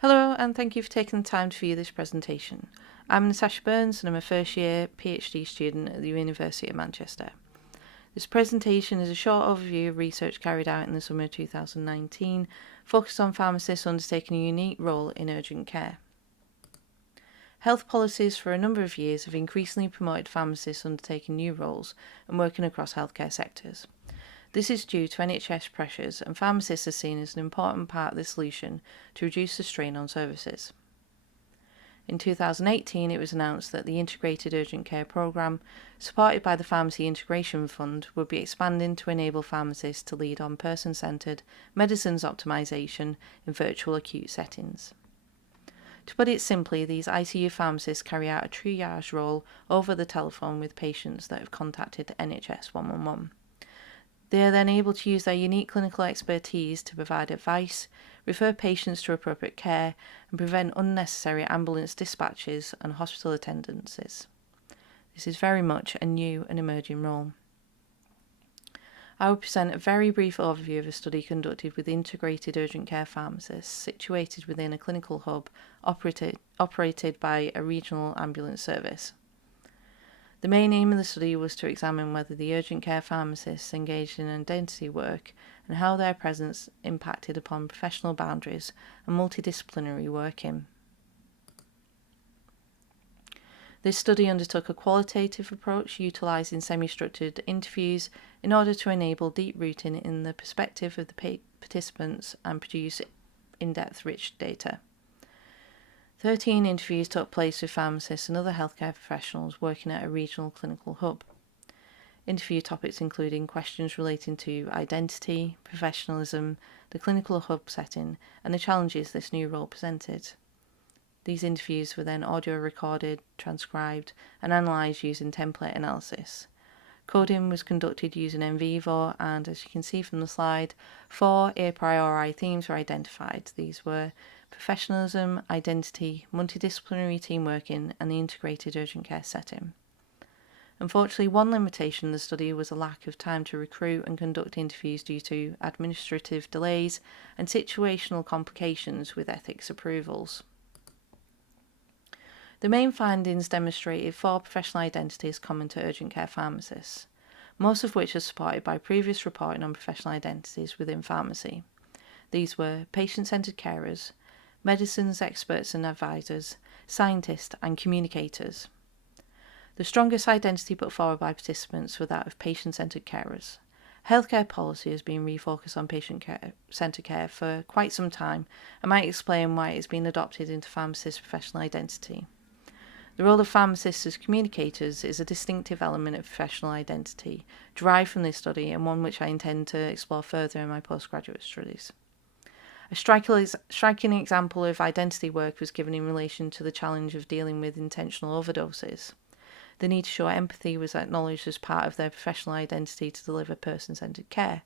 Hello, and thank you for taking the time to view this presentation. I'm Natasha Burns, and I'm a first-year PhD student at the University of Manchester. This presentation is a short overview of research carried out in the summer of 2019, focused on pharmacists undertaking a unique role in urgent care. Health policies for a number of years have increasingly promoted pharmacists undertaking new roles and working across healthcare sectors. This is due to NHS pressures, and pharmacists are seen as an important part of the solution to reduce the strain on services. In 2018, it was announced that the Integrated Urgent Care Programme, supported by the Pharmacy Integration Fund, would be expanding to enable pharmacists to lead on person-centred medicines optimisation in virtual acute settings. To put it simply, these ICU pharmacists carry out a triage role over the telephone with patients that have contacted NHS 111. They are then able to use their unique clinical expertise to provide advice, refer patients to appropriate care, and prevent unnecessary ambulance dispatches and hospital attendances. This is very much a new and emerging role. I will present a very brief overview of a study conducted with integrated urgent care pharmacists situated within a clinical hub operated by a regional ambulance service. The main aim of the study was to examine whether the urgent care pharmacists engaged in identity work and how their presence impacted upon professional boundaries and multidisciplinary working. This study undertook a qualitative approach utilising semi-structured interviews in order to enable deep rooting in the perspective of the participants and produce in-depth rich data. 13 interviews took place with pharmacists and other healthcare professionals working at a regional clinical hub. Interview topics including questions relating to identity, professionalism, the clinical hub setting, and the challenges this new role presented. These interviews were then audio recorded, transcribed, and analysed using template analysis. Coding was conducted using NVivo, and as you can see from the slide, 4 a priori themes were identified. These were professionalism, identity, multidisciplinary team working, and the integrated urgent care setting. Unfortunately, one limitation of the study was a lack of time to recruit and conduct interviews due to administrative delays and situational complications with ethics approvals. The main findings demonstrated 4 professional identities common to urgent care pharmacists, most of which are supported by previous reporting on professional identities within pharmacy. These were patient-centred carers, medicines experts and advisors, scientists and communicators. The strongest identity put forward by participants were that of patient-centred carers. Healthcare policy has been refocused on patient-centred care for quite some time and might explain why it has been adopted into pharmacists' professional identity. The role of pharmacists as communicators is a distinctive element of professional identity, derived from this study and one which I intend to explore further in my postgraduate studies. A striking example of identity work was given in relation to the challenge of dealing with intentional overdoses. The need to show empathy was acknowledged as part of their professional identity to deliver person-centred care.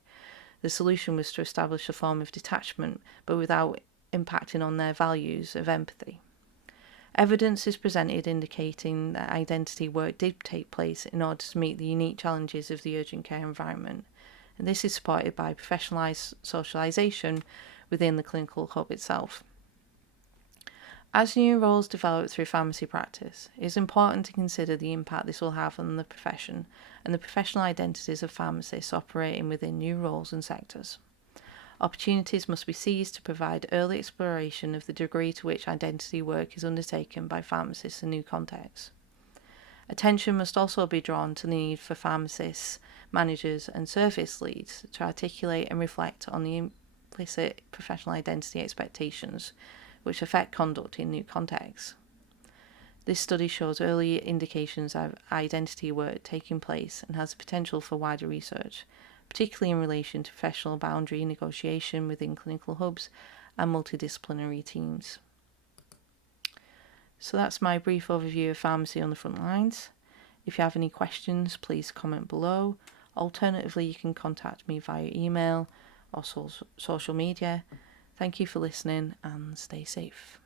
The solution was to establish a form of detachment, but without impacting on their values of empathy. Evidence is presented indicating that identity work did take place in order to meet the unique challenges of the urgent care environment, and this is supported by professionalised socialisation within the clinical hub itself. As new roles develop through pharmacy practice, it is important to consider the impact this will have on the profession and the professional identities of pharmacists operating within new roles and sectors. Opportunities must be seized to provide early exploration of the degree to which identity work is undertaken by pharmacists in new contexts. Attention must also be drawn to the need for pharmacists, managers and service leads to articulate and reflect on the implicit professional identity expectations which affect conduct in new contexts. This study shows early indications of identity work taking place and has the potential for wider research, particularly in relation to professional boundary negotiation within clinical hubs and multidisciplinary teams. So that's my brief overview of pharmacy on the front lines. If you have any questions, please comment below. Alternatively, you can contact me via email or social media. Thank you for listening and stay safe.